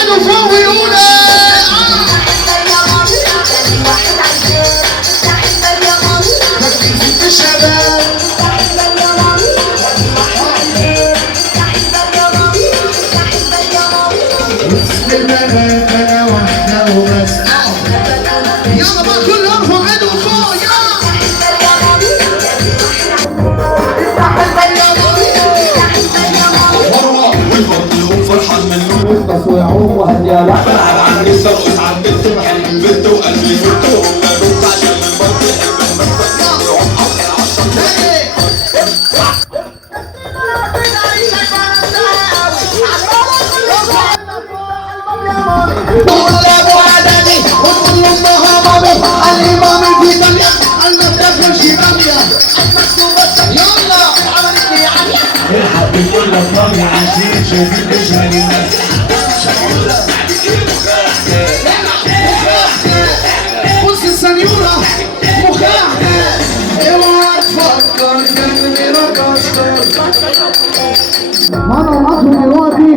ايده فوق ويقول ركزت الشباب وسط البنات انا واحده وبس. يلا بقى كل ارفع ايده فوق فرحان منه بس ويعوم وهديا لا بلعب عن لسه رقص على البنت بحب البنت وقلبي فرته وما بنت عشان البنت يحب المنطق يعوم حاطط على الشط. قول لابو عدني وقول لامها مامي علي مامي في دنيا انا بتاكل شي باميه يلا عملت لي يعني الحق بيقول لك مامي عايشين شايفين وجهها للناس. بص السنيورة مخها اوعى تفكر كاني رقصت. ما انا الاصل دلوقتي